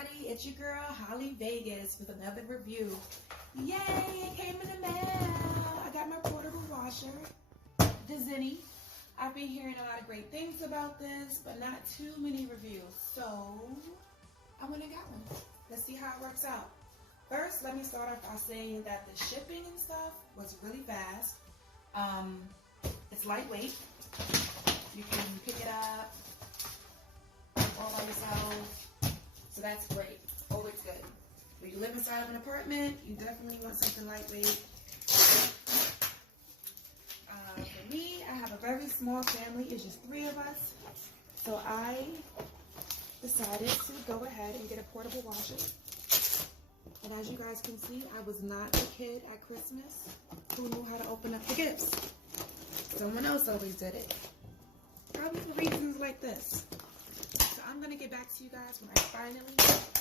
everybody, it's your girl Holly Vegas with another review. Yay, it came in the mail. I got my portable washer, the ZENY. I've been hearing a lot of great things about this, but not too many reviews. So I went and got one. Let's see how it works out. First, let me start off by saying that the shipping and stuff was really fast. It's lightweight. You can pick it up all by yourself. So that's great. Always good. When you live inside of an apartment, you definitely want something lightweight. For me, I have a very small family. It's just 3 of us. So I decided to go ahead and get a portable washer. And as you guys can see, I was not a kid at Christmas who knew how to open up the gifts. Someone else always did it. Probably for reasons like this. So I'm going to get back to you guys when I finally...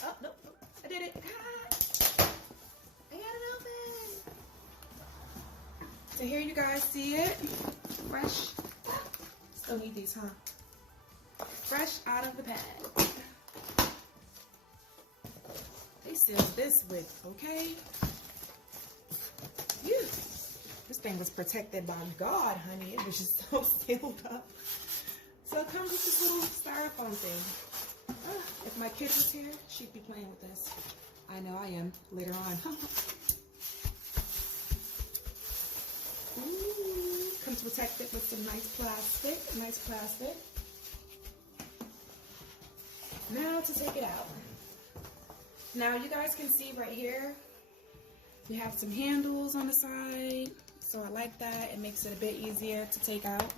Oh, nope. I did it. Ah, I got it open. So here you guys see it. Fresh. Still need these, huh? Fresh out of the pad. They sealed this with, okay? Phew. This thing was protected by God, honey. It was just so sealed up. So it comes with this little styrofoam thing. If my kid was here, she'd be playing with this. I know I am later on. Ooh, comes protected with some nice plastic. Now to take it out. Now you guys can see right here, you have some handles on the side. So I like that. It makes it a bit easier to take out.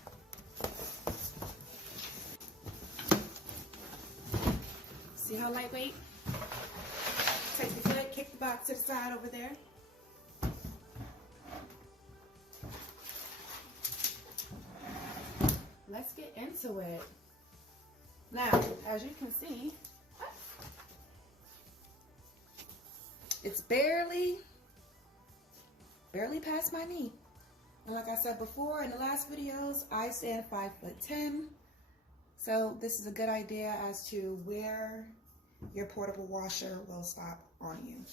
See how lightweight? Take the foot, kick the box to the side over there. Let's get into it. Now, as you can see, it's barely past my knee. And like I said before in the last videos, I stand 5'10". So this is a good idea as to where your portable washer will stop on you.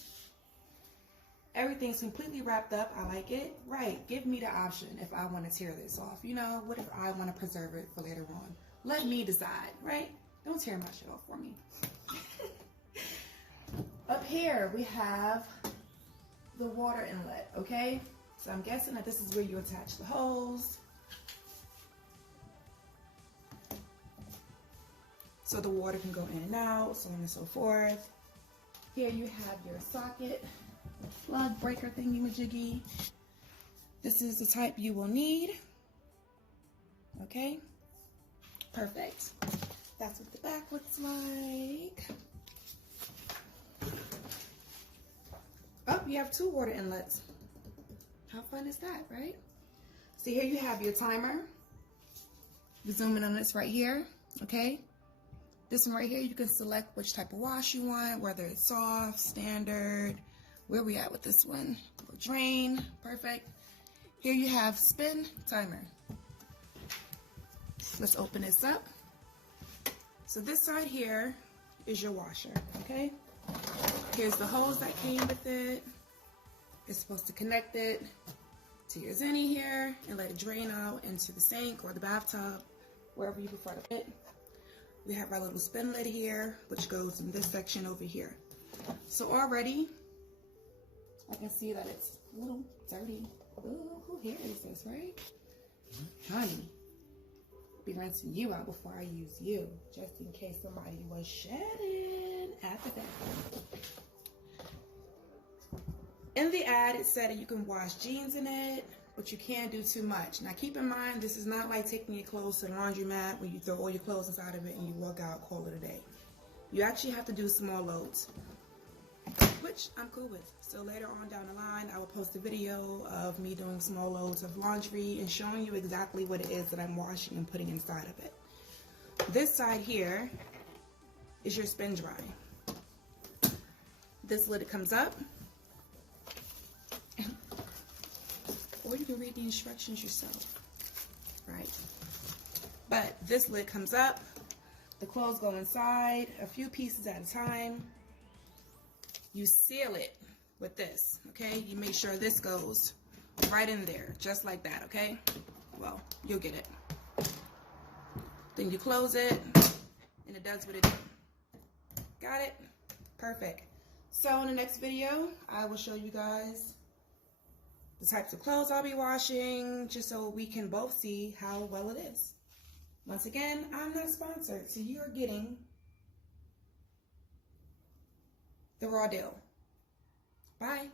Everything's completely wrapped up. I like it. Right, give me the option if I want to tear this off. You know, what if I want to preserve it for later on? Let me decide, right? Don't tear my shit off for me. Up here, we have the water inlet, okay? So I'm guessing that this is where you attach the hose. So the water can go in and out, so on and so forth. Here you have your socket, plug breaker thingy-majiggy. This is the type you will need. Okay, perfect. That's what the back looks like. Oh, you have 2 water inlets. How fun is that, right? So here you have your timer. You zoom in on this right here, okay? This one right here, you can select which type of wash you want, whether it's soft, standard. Where we at with this one? Drain, perfect. Here you have spin timer. Let's open this up. So this side here is your washer, okay? Here's the hose that came with it. It's supposed to connect it to your ZENY here and let it drain out into the sink or the bathtub, wherever you prefer to put it. We have our little spin lid here, which goes in this section over here. So already, I can see that it's a little dirty. Ooh, who here is this, right? Honey, I'll be rinsing you out before I use you, just in case somebody was shedding at the bathroom. In the ad, it said that you can wash jeans in it, but you can't do too much. Now keep in mind, this is not like taking your clothes to the laundromat where you throw all your clothes inside of it and you walk out, call it a day. You actually have to do small loads, which I'm cool with. So later on down the line, I will post a video of me doing small loads of laundry and showing you exactly what it is that I'm washing and putting inside of it. This side here is your spin dry. This lid comes up. Or you can read the instructions yourself, right? But this lid comes up, the clothes go inside, a few pieces at a time. you seal it with this, okay? You make sure this goes right in there, just like that, okay? Well, you'll get it. Then you close it, and it does what it does. Got it? Perfect. So in the next video, I will show you guys the types of clothes I'll be washing, just so we can both see how well it is. Once again, I'm not sponsored, so you're getting the raw deal. Bye.